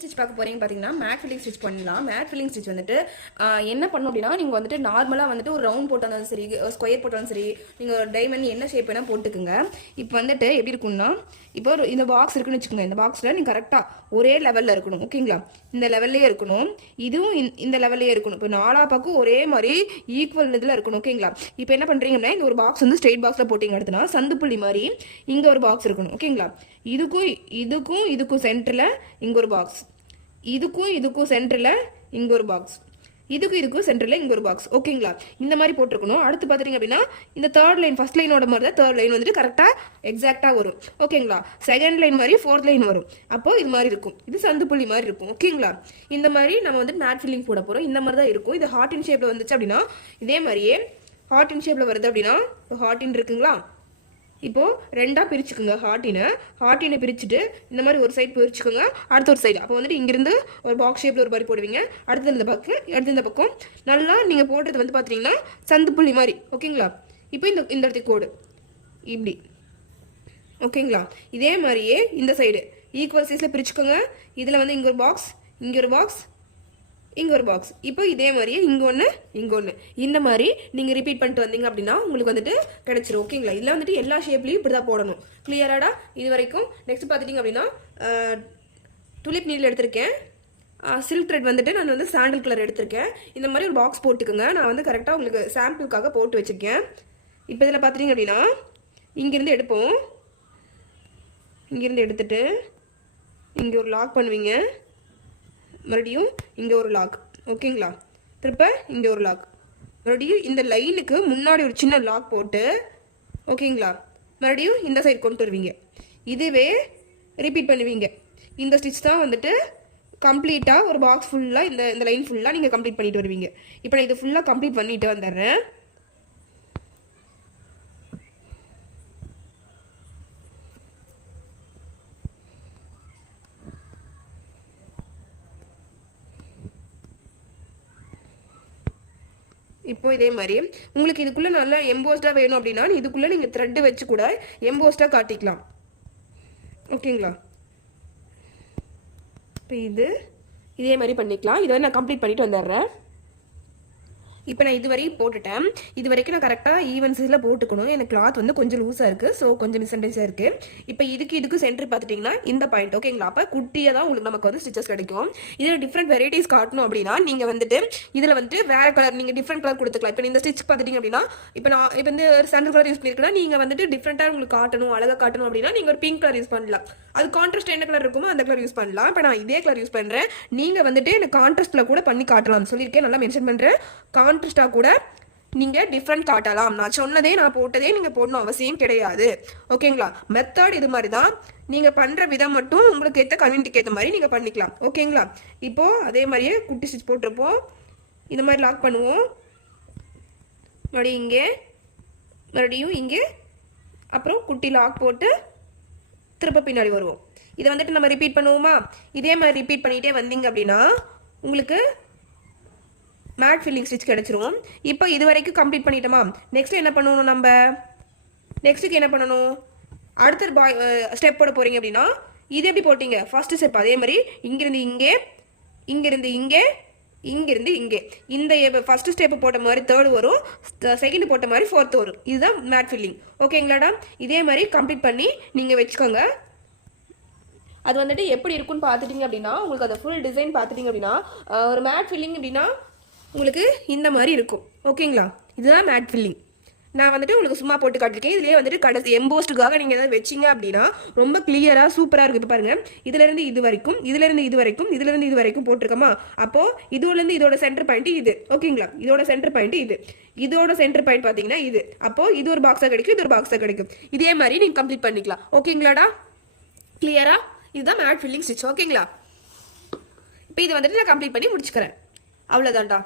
Stitch பார்க்க போறீங்க பார்த்தீங்கன்னா மேட் ஃபில்லிங் ஸ்டிச் பண்ணலாம். மேட் ஃபில்லிங் ஸ்டிச் வந்துட்டு என்ன பண்ணணும் அப்படின்னா, நீங்கள் வந்துட்டு நார்மலாக வந்துட்டு ஒரு ரவுண்ட் போட்டாலும் சரி, ஸ்கொயர் போட்டாலும் சரி, நீங்கள் ஒரு டைமண்ட் என்ன ஷேப் வேணால் போட்டுக்குங்க. இப்போ வந்துட்டு எப்படி இருக்குன்னா, இப்போ இந்த பாக்ஸ் இருக்குன்னு வச்சுக்கோங்க. இந்த பாக்ஸில் நீங்கள் கரெக்டாக ஒரே லெவலில் இருக்கணும். ஓகேங்களா? இந்த லெவல்லையே இருக்கணும், இதுவும் இந்த லெவல்லையே இருக்கணும். இப்போ நாலா பக்கம் ஒரே மாதிரி ஈக்குவல் இதில் இருக்கணும். ஓகேங்களா? இப்போ என்ன பண்ணுறீங்கன்னா, இந்த ஒரு பாக்ஸ் வந்து ஸ்ட்ரெயிட் பாக்ஸில் போட்டிங்க அடுத்துனா சந்து புள்ளி மாதிரி இங்கே ஒரு பாக்ஸ் இருக்கணும். ஓகேங்களா? இதுக்கும் சென்டரில் இங்கே ஒரு பாக்ஸ், இதுக்கும் சென்டரில் இங்கே ஒரு பாக்ஸ், இதுக்கும் சென்டரில் இங்கே ஒரு பாக்ஸ். ஓகேங்களா? இந்த மாதிரி போட்டிருக்கணும். அடுத்து பார்த்துட்டிங்க அப்படின்னா, இந்த தேர்ட் லைன் ஃபர்ஸ்ட் லைனோட மாதிரி தான் தேர்ட் லைன் வந்துட்டு கரெக்டாக எக்ஸாக்டாக வரும். ஓகேங்களா? செகண்ட் லைன் மாதிரி ஃபோர்த் லைன் வரும். அப்போது இது மாதிரி இருக்கும், இது சந்து புள்ளி மாதிரி இருக்கும். ஓகேங்களா? இந்த மாதிரி நம்ம வந்து மேட் ஃபில்லிங் போட போகிறோம். இந்த மாதிரி தான் இருக்கும். இது ஹார்ட் இன் ஷேப்பில் வந்துச்சு அப்படின்னா, இதே மாதிரியே ஹார்ட் இன் ஷேப்பில் வருது அப்படின்னா, இப்போ ஹார்ட் இன் இருக்குங்களா, இப்போது ரெண்டாக பிரிச்சுக்கோங்க. ஹார்ட்டினை பிரிச்சுட்டு இந்த மாதிரி ஒரு சைடு பிரிச்சுக்கோங்க, அடுத்த ஒரு சைடு. அப்போ வந்துட்டு இங்கிருந்து ஒரு பாக்ஸ் ஷேப்பில் ஒரு மாதிரி போடுவீங்க. அடுத்து இந்த பக்கம் நல்லா நீங்கள் போடுறது வந்து பார்த்தீங்கன்னா சந்து புள்ளி மாதிரி. ஓகேங்களா? இப்போ இந்த இடத்துக்கு கோடு இப்படி. ஓகேங்களா? இதே மாதிரியே இந்த சைடு ஈக்குவல் சைஸில் பிரிச்சுக்கோங்க. இதில் வந்து இங்கே ஒரு பாக்ஸ், இங்கே ஒரு பாக்ஸ், இங்கே ஒரு பாக்ஸ். இப்போ இதே மாதிரியே இங்கே ஒன்று இந்த மாதிரி நீங்கள் ரிப்பீட் பண்ணிட்டு வந்தீங்க அப்படின்னா உங்களுக்கு வந்துட்டு கிடச்சிரும். ஓகேங்களா? இதில் வந்துட்டு எல்லா ஷேப்லையும் இப்படி தான் போடணும். கிளியராடா இது வரைக்கும்? நெக்ஸ்ட் பார்த்துட்டிங்க அப்படின்னா, துளிப் நீடில் எடுத்திருக்கேன். சில்க் த்ரெட் வந்துட்டு நான் வந்து சாண்டல் கலர் எடுத்திருக்கேன். இந்த மாதிரி ஒரு பாக்ஸ் போட்டுக்கோங்க. நான் வந்து கரெக்டாக உங்களுக்கு சாம்பிளுக்காக போட்டு வச்சுருக்கேன். இப்போ இதில் பார்த்துட்டிங்க அப்படின்னா, இங்கேருந்து எடுப்போம். இங்கேருந்து எடுத்துட்டு இங்கே ஒரு லாக் பண்ணுவீங்க, மறுபடியும் இங்கே ஒரு லாக். ஓகேங்களா? திருப்ப இங்கே ஒரு லாக், மறுபடியும் இந்த லைனுக்கு முன்னாடி ஒரு சின்ன லாக் போட்டு, ஓகேங்களா, மறுபடியும் இந்த சைடு கொண்டு வருவீங்க. இதுவே ரிப்பீட் பண்ணுவீங்க. இந்த ஸ்டிச் தான் வந்துட்டு கம்ப்ளீட்டாக ஒரு பாக்ஸ் ஃபுல்லாக இந்த லைன் ஃபுல்லாக நீங்கள் கம்ப்ளீட் பண்ணிட்டு வருவீங்க. இப்போ நான் இது ஃபுல்லாக கம்ப்ளீட் பண்ணிட்டு வந்துடுறேன். இப்போ இதே மாதிரி உங்களுக்கு இதுக்குள்ளே நல்லா எம்போஸ்டாக வேணும் அப்படின்னா இதுக்குள்ளே நீங்கள் த்ரெட்டு வச்சு கூட எம்போஸ்டாக காட்டிக்கலாம். ஓகேங்களா? இப்போ இதே மாதிரி பண்ணிக்கலாம். இதை நான் கம்ப்ளீட் பண்ணிட்டு வந்துடுறேன். இப்போ நான் இது வரைக்கும் போட்டுட்டேன். இது வரைக்கும் நான் கரெக்டாக ஈவன் சைஸில் போட்டுக்கணும். எனக்கு கிளாத் வந்து கொஞ்சம் லூஸாக இருக்குது, ஸோ கொஞ்சம் மிஸ்அண்டர்ஸ்டாக இருக்குது. இப்போ இதுக்கு சென்டர் பார்த்துட்டிங்கன்னா இந்த பாயிண்ட். ஓகேங்களா? அப்போ குட்டியாக தான் உங்களுக்கு நமக்கு வந்து ஸ்டிச்சஸ் கிடைக்கும். இதில் டிஃப்ரெண்ட் வெரைட்டிஸ் காட்டணும் அப்படின்னா நீங்கள் வந்துட்டு இதில் வந்துட்டு வேறு கலர் நீங்கள் டிஃப்ரெண்ட் கலர் கொடுத்துக்கலாம். இப்போ இந்த ஸ்டிச் பார்த்துட்டிங்க அப்படின்னா, இப்போ இந்த சாண்டல் கலர் யூஸ் பண்ணியிருக்கேன்னா நீங்கள் வந்துட்டு டிஃப்ரெண்ட்டாக உங்களுக்கு காட்டணும், அழகாக காட்டணும் அப்படின்னா நீங்கள் ஒரு பிங்க் கலர் யூஸ் பண்ணலாம். அது கான்ட்ராஸ்ட் என்ன கலர் இருக்குமோ அந்த கலர் யூஸ் பண்ணலாம். இப்போ நான் இதே கலர் யூஸ் பண்ணுறேன். நீங்கள் வந்துட்டு எனக்கு கான்ட்ராஸ்ட்டில் கூட பண்ணி காட்டலாம் சொல்லியிருக்கேன், நல்லா மென்ஷன் பண்ணுறேன். கான்ட்ராஸ்டாக கூட நீங்கள் டிஃப்ரெண்ட் காட்டலாம். நான் சொன்னதே நான் போட்டதே நீங்கள் போடணும் அவசியம் கிடையாது. ஓகேங்களா? மெத்தட் இது மாதிரி தான். நீங்கள் பண்ணுற விதம் மட்டும் உங்களுக்கு ஏற்ற கன்வீனியன்ட்டுக்கு ஏற்ற மாதிரி நீங்கள் பண்ணிக்கலாம். ஓகேங்களா? இப்போது அதே மாதிரியே குட்டி ஸ்டிச் போட்டிருப்போம். இந்த மாதிரி லாக் பண்ணுவோம். மறுபடியும் இங்கே, மறுபடியும் இங்கே, அப்புறம் குட்டி லாக் போட்டு திருப்ப பின்னாடி வருவோம். இதை வந்துட்டு நம்ம ரிப்பீட் பண்ணுவோமா? இதே மாதிரி ரிப்பீட் பண்ணிகிட்டே வந்தீங்க அப்படின்னா உங்களுக்கு மேட் ஃபில்லிங் ஸ்டிச் கிடச்சிரும். இப்போ இது வரைக்கும் கம்ப்ளீட் பண்ணிட்டோமா? நெக்ஸ்ட் என்ன பண்ணணும்? நம்ம நெக்ஸ்ட்டுக்கு என்ன பண்ணணும்? அடுத்த ஸ்டெப் போட போகிறீங்க அப்படின்னா இது எப்படி போட்டிங்க ஃபர்ஸ்ட் ஸ்டெப் அதே மாதிரி இங்கிருந்து இங்கே, இங்கிருந்து இங்கே, இங்கிருந்து இங்கே. இந்த ஃபர்ஸ்ட் ஸ்டெப் போட்ட மாதிரி தேர்டு வரும், செகண்ட் போட்ட மாதிரி ஃபோர்த்து வரும். இதுதான் மேட் ஃபில்லிங். ஓகேங்களாடா? இதே மாதிரி கம்ப்ளீட் பண்ணி நீங்கள் வச்சுக்கோங்க. அது வந்துட்டு எப்படி இருக்குன்னு பார்த்துட்டிங்க அப்படின்னா உங்களுக்கு அந்த ஃபுல் டிசைன் பார்த்துட்டிங்க அப்படின்னா ஒரு மேட் ஃபில்லிங் அப்படின்னா உங்களுக்கு இந்த மாதிரி இருக்கும். ஓகேங்களா? இதுதான் மேட் ஃபில்லிங். நான் வந்துட்டு உங்களுக்கு சும்மா போட்டு காட்டிருக்கேன். இதுலேயே வந்துட்டு கடைசி எம்போஸ்ட்டுக்காக நீங்கள் எதாவது வச்சிங்க அப்படின்னா ரொம்ப கிளியராக சூப்பராக இருக்குது. இப்போ பாருங்கள், இதுலேருந்து இது வரைக்கும், இதுலேருந்து இது வரைக்கும், இதுலேருந்து இது வரைக்கும் போட்டிருக்கோமா? அப்போது இதுலேருந்து இதோட சென்டர் பாயிண்ட் இது. ஓகேங்களா? இதோட சென்டர் பாயிண்ட் இது, இதோட சென்டர் பாயிண்ட் பார்த்தீங்கன்னா இது. அப்போது இது ஒரு பாக்ஸாக கிடைக்கும், இது ஒரு பாக்ஸாக கிடைக்கும். இதே மாதிரி நீங்கள் கம்ப்ளீட் பண்ணிக்கலாம். ஓகேங்களாடா? கிளியரா? இதுதான் மேட் ஃபில்லிங் ஸ்டிச். ஓகேங்களா? இப்போ இதை வந்துட்டு நான் கம்ப்ளீட் பண்ணி முடிச்சுக்கிறேன். அவ்வளோதான்டா.